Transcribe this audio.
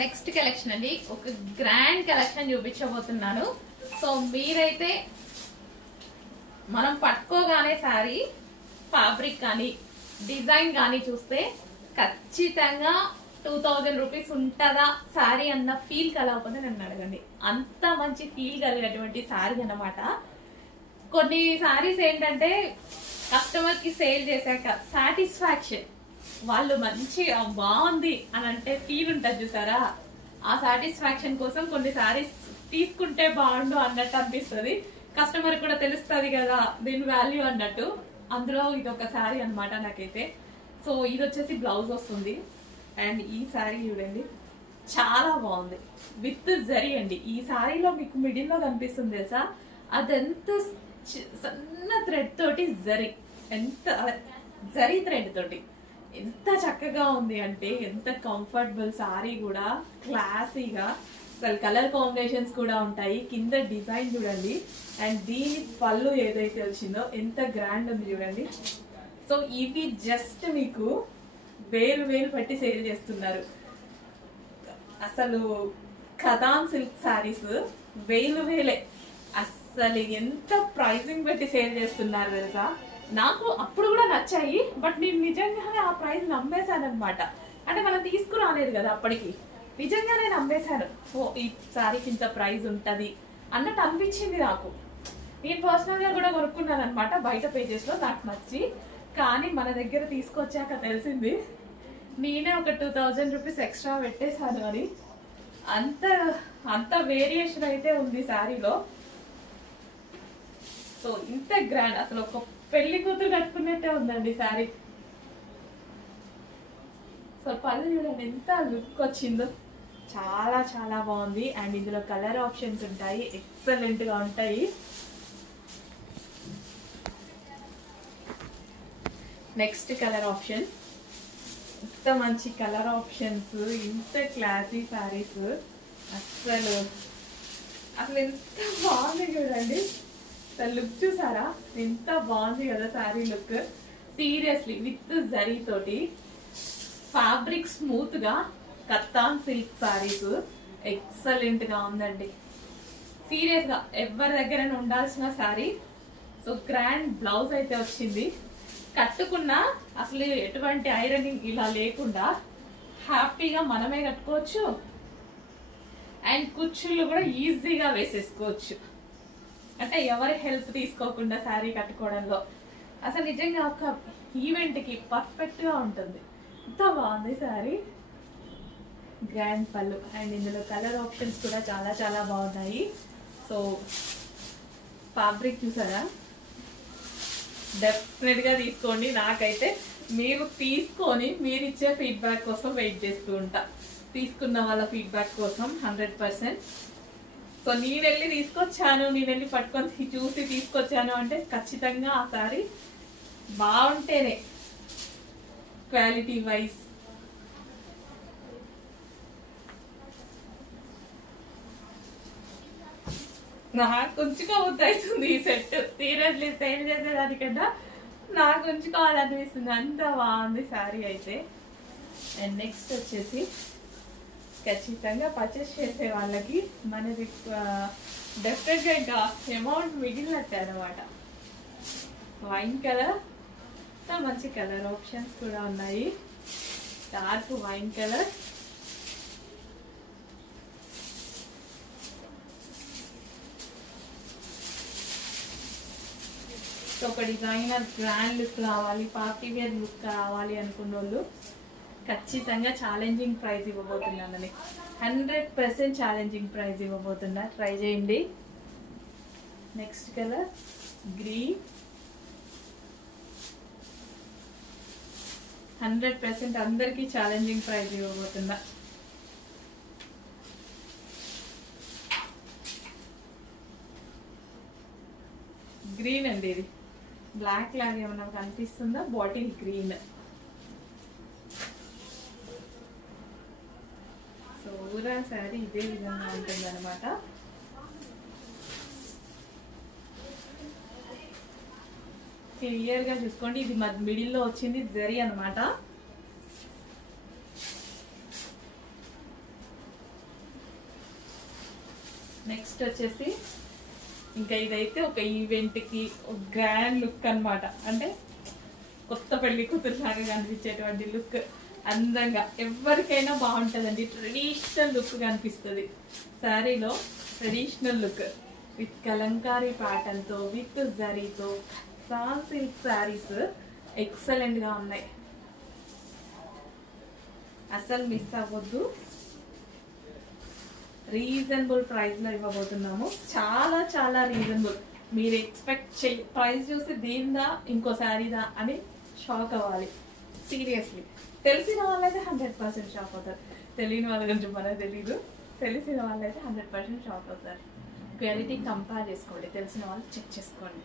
Next collection అండి, ఒక grand collection చూపించబోతున్నాను. సో మీరైతే మనం పట్టుకోగానే సారీ ఫ్యాబ్రిక్ కానీ డిజైన్ కానీ చూస్తే ఖచ్చితంగా 2000 రూపీస్ ఉంటుందా సారీ అన్న ఫీల్ కలగకపోతే నన్ను అడగండి. అంత మంచి ఫీల్ కలిగినటువంటి సారీ అన్నమాట. కొన్ని సారీస్ ఏంటంటే కస్టమర్ కి సేల్ చేశాక సాటిస్ఫాక్షన్, వాళ్ళు మంచి బాగుంది అని అంటే ఫీల్ ఉంటుంది చూసారా, ఆ సాటిస్ఫాక్షన్ కోసం కొన్ని సారీస్ తీసుకుంటే బాగుండు అన్నట్టు అనిపిస్తుంది. కస్టమర్ కూడా తెలుస్తుంది కదా దీని వాల్యూ అన్నట్టు. అందులో ఇది ఒక సారీ అనమాట నాకైతే. సో ఇది వచ్చేసి బ్లౌజ్ వస్తుంది. అండ్ ఈ సారీ చూడండి చాలా బాగుంది, విత్ జరీ అండి. ఈ సారీలో మీకు మిడిల్ లో కనిపిస్తుంది తెలుసా, అదెంత సన్న థ్రెడ్ తోటి జరీ, ఎంత జరీ థ్రెడ్ తోటి ఎంత చక్కగా ఉంది అంటే, ఎంత కంఫర్టబుల్ సారీ కూడా, క్లాసీగా. అసలు కలర్ కాంబినేషన్స్ కూడా ఉంటాయి. కింద డిజైన్ చూడండి, అండ్ దీని పళ్ళు ఏదైతే వచ్చిందో ఎంత గ్రాండ్ ఉంది చూడండి. సో ఇవి జస్ట్ మీకు వేలు పెట్టి సేల్ చేస్తున్నారు. అసలు కథాన్ సిల్క్ సారీస్ వేలే, అసలు ఎంత ప్రైజింగ్ పెట్టి సేల్ చేస్తున్నారు తెలుసా. నాకు అప్పుడు కూడా నచ్చాయి, బట్ నేను నిజంగానే ఆ ప్రైస్ నమ్మేశాను అనమాట. అంటే మనం తీసుకురాలేదు కదా అప్పటికి, నిజంగానే నమ్మేశాను. ఓ ఈ సారీకి ఇంత ప్రైస్ ఉంటది అన్నట్టు అనిపించింది నాకు. నేను పర్సనల్ గా కూడా కొనుక్కున్నాను అనమాట బయట పేజెస్ లో, నాకు నచ్చి. కానీ మన దగ్గర తీసుకొచ్చాక తెలిసింది నేనే ఒక 2000 రూపీస్ ఎక్స్ట్రా పెట్టేశాను అని. అంత వేరియేషన్ అయితే ఉంది శారీలో. సో ఇంత గ్రాండ్, అసలు ఒక పెళ్లి కూతురు కట్టుకున్నట్టే ఉందండి శారీ. సో పళ్ళు చూడండి ఎంత లుక్ వచ్చిందో, చాలా చాలా బాగుంది. అండ్ ఇందులో కలర్ ఆప్షన్స్ ఉంటాయి, ఎక్సలెంట్ గా ఉంటాయి. నెక్స్ట్ కలర్ ఆప్షన్, ఇంత మంచి కలర్ ఆప్షన్స్, ఇంత క్లాసీ సారీస్, అసలు ఎంత బాగుంది చూడండి. లుక్ చూసారా ఎంత బాగుంది కదా sorry look. Seriously with zari తోటి, ఫ్యాబ్రిక్ స్మూత్ గా, కత్తాన్ సిల్క్ సారీస్ ఎక్సలెంట్ గా ఉందండి. సీరియస్ గా ఎవరి దగ్గర ఉండాల్సిన సారీ. సో గ్రాండ్ బ్లౌజ్ అయితే వచ్చింది. కట్టుకున్నా అసలు ఎటువంటి ఐరనింగ్ ఇలా లేకుండా హ్యాపీగా మనమే కట్టుకోవచ్చు. అండ్ కుచ్చుళ్ళు కూడా ఈజీగా వేసేసుకోవచ్చు. అంటే ఎవరి హెల్ప్ తీసుకోకుండా శారీ కట్టుకోవడంలో అసలు నిజంగా ఒక ఈవెంట్ కి పర్ఫెక్ట్ గా ఉంటుంది. ఎంత బాగుంది శారీ. గ్రాండ్ పళ్ళు, అండ్ ఇందులో కలర్ ఆప్షన్స్ కూడా చాలా చాలా బాగున్నాయి. సో ఫ్యాబ్రిక్ చూసారా, డెఫినెట్ గా తీసుకోండి. నాకైతే మీరు తీసుకొని మీరు ఇచ్చే ఫీడ్బ్యాక్ కోసం వెయిట్ చేస్తూ ఉంటా, తీసుకున్న వాళ్ళ ఫీడ్బ్యాక్ కోసం 100%. సో నేను వెళ్ళి తీసుకొచ్చాను, నేను వెళ్ళి పట్టుకొని చూసి తీసుకొచ్చాను అంటే ఖచ్చితంగా ఆ సారీ బాగుంటేనే, క్వాలిటీ వైజ్. నాకు ఉంచుకోవద్దు ఈ సెట్. సీరియస్లీ సేల్ చేసేదానికన్నా నాకు ఉంచుకోవాలనిపిస్తుంది, అంత బాగుంది శారీ అయితే. అండ్ నెక్స్ట్ వచ్చేసి ఖచ్చితంగా పర్చేస్ చేసే వాళ్ళకి మనది డెఫినెట్గా ఇంకా అమౌంట్ మిగిలినట్టే అనమాట. వైన్ కలర్, మంచి కలర్ ఆప్షన్స్ కూడా ఉన్నాయి. డార్క్ వైన్ కలర్, ఒక డిజైనర్ గ్రాండ్ లుక్ రావాలి, పార్టీ వేర్ లుక్ రావాలి అనుకున్న వాళ్ళు ఖచ్చితంగా ఛాలెంజింగ్ ప్రైస్ ఇవ్వబోతున్నానని, 100% ఛాలెంజింగ్ ప్రైస్ ఇవ్వబోతున్నా. ట్రై చేయండి. నెక్స్ట్ కలర్ గ్రీన్, 100% అందరికీ ఛాలెంజింగ్ ప్రైస్ ఇవ్వబోతున్నా. గ్రీన్ అండి, ఇది బ్లాక్ లాగా ఏమన్నా కనిపిస్తుందా, బాటిల్ గ్రీన్. సో ఊరా శారీ ఇదే విధంగా ఉంటుంది అనమాట. క్లియర్ గా చూసుకోండి, ఇది మిడిల్ లో వచ్చింది జరీ అనమాట. నెక్స్ట్ వచ్చేసి ఇంకా ఇదైతే ఒక ఈవెంట్కి ఒక గ్రాండ్ లుక్ అన్నమాట. అంటే కొత్త పెళ్లి కూతురులాగా కనిపించేటువంటి లుక్, అందంగా ఎవరికైనా బాగుంటుందండి. ట్రెడిషనల్ లుక్ కనిపిస్తుంది శారీలో. ట్రెడిషనల్ లుక్ విత్ కలంకారీ ప్యాటర్న్తో, విత్ జరీతో, సాన్ సిల్క్ శారీస్ ఎక్సలెంట్గా ఉన్నాయి. అసలు మిస్ అవ్వద్దు. రీజనబుల్ ప్రైస్లో ఇవ్వబోతున్నాము. చాలా చాలా రీజనబుల్. మీరు ఎక్స్పెక్ట్ ప్రైస్ చూసి దీనిదా ఇంకో శారీదా అని షాక్ అవ్వాలి. సీరియస్లీ తెలిసిన వాళ్ళైతే 100% షాక్ అవుతారు. తెలియని వాళ్ళ గురించి మనకు తెలీదు. తెలిసిన వాళ్ళైతే 100% షాక్ అవుతారు. క్వాలిటీ కంపేర్ చేసుకోండి, తెలిసిన వాళ్ళు చెక్ చేసుకోండి.